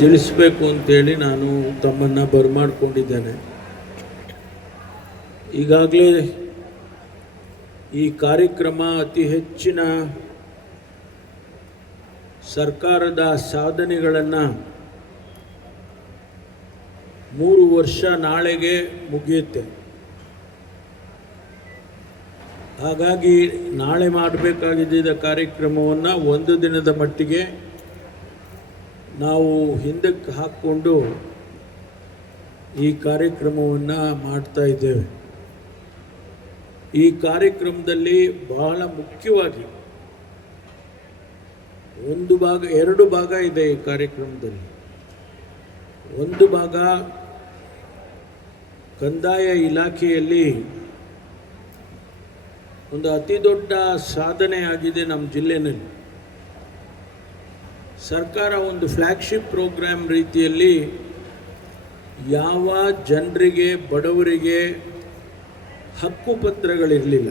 ತಿಳಿಸಬೇಕು ಅಂತೇಳಿ ನಾನು ತಮ್ಮನ್ನು ಬರಮಾಡಿಕೊಂಡಿದ್ದೇನೆ. ಈಗಾಗಲೇ ಈ ಕಾರ್ಯಕ್ರಮ ಅತಿ ಹೆಚ್ಚಿನ ಸರ್ಕಾರದ ಸಾಧನೆಗಳನ್ನು 3 ವರ್ಷ ನಾಳೆಗೆ ಮುಗಿಯುತ್ತೆ. ಹಾಗಾಗಿ ನಾಳೆ ಮಾಡಬೇಕಾಗಿದ್ದ ಕಾರ್ಯಕ್ರಮವನ್ನು ಒಂದು ದಿನದ ಮಟ್ಟಿಗೆ ನಾವು ಹಿಂದಕ್ಕೆ ಹಾಕ್ಕೊಂಡು ಈ ಕಾರ್ಯಕ್ರಮವನ್ನು ಮಾಡ್ತಾ ಇದ್ದೇವೆ. ಈ ಕಾರ್ಯಕ್ರಮದಲ್ಲಿ ಬಹಳ ಮುಖ್ಯವಾಗಿ ಎರಡು ಭಾಗ ಇದೆ. ಈ ಕಾರ್ಯಕ್ರಮದಲ್ಲಿ ಒಂದು ಭಾಗ ಕಂದಾಯ ಇಲಾಖೆಯಲ್ಲಿ ಒಂದು ಅತಿ ದೊಡ್ಡ ಸಾಧನೆ ಆಗಿದೆ. ನಮ್ಮ ಜಿಲ್ಲೆಯಲ್ಲಿ ಸರ್ಕಾರ ಒಂದು ಫ್ಲ್ಯಾಗ್ಶಿಪ್ ಪ್ರೋಗ್ರಾಮ್ ರೀತಿಯಲ್ಲಿ ಯಾವ ಜನರಿಗೆ, ಬಡವರಿಗೆ ಹಕ್ಕುಪತ್ರಗಳಿರಲಿಲ್ಲ,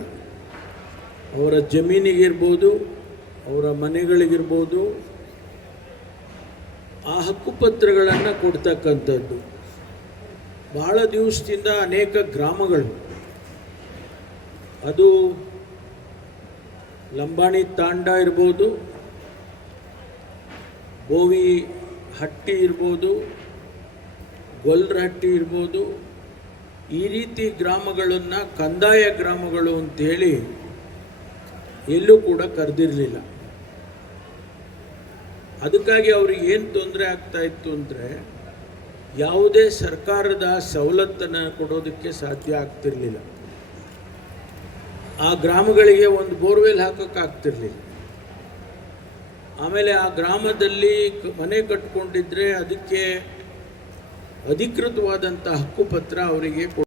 ಅವರ ಜಮೀನಿಗಿರ್ಬೋದು, ಅವರ ಮನೆಗಳಿಗಿರ್ಬೋದು, ಆ ಹಕ್ಕುಪತ್ರಗಳನ್ನು ಕೊಡ್ತಕ್ಕಂಥದ್ದು. ಬಹಳ ದಿವಸದಿಂದ ಅನೇಕ ಗ್ರಾಮಗಳು, ಅದು ಲಂಬಾಣಿ ತಾಂಡ ಇರ್ಬೋದು, ಬೋವಿ ಹಟ್ಟಿ ಇರ್ಬೋದು, ಗೊಲ್ರಹಟ್ಟಿ ಇರ್ಬೋದು, ಈ ರೀತಿ ಗ್ರಾಮಗಳನ್ನು ಕಂದಾಯ ಗ್ರಾಮಗಳು ಅಂಥೇಳಿ ಎಲ್ಲೂ ಕೂಡ ಕರೆದಿರಲಿಲ್ಲ. ಅದಕ್ಕಾಗಿ ಅವ್ರಿಗೆ ಏನು ತೊಂದರೆ ಆಗ್ತಾಯಿತ್ತು ಅಂದರೆ, ಯಾವುದೇ ಸರ್ಕಾರದ ಸವಲತ್ತನ್ನು ಕೊಡೋದಕ್ಕೆ ಸಾಧ್ಯ ಆಗ್ತಿರಲಿಲ್ಲ. ಆ ಗ್ರಾಮಗಳಿಗೆ ಒಂದು ಬೋರ್ವೆಲ್ ಹಾಕೋಕ್ಕಾಗ್ತಿರ್ಲಿಲ್ಲ. ಆಮೇಲೆ ಆ ಗ್ರಾಮದಲ್ಲಿ ಮನೆ ಕಟ್ಕೊಂಡಿದ್ರೆ ಅದಕ್ಕೆ ಅಧಿಕೃತವಾದಂಥ ಹಕ್ಕುಪತ್ರ ಅವರಿಗೆ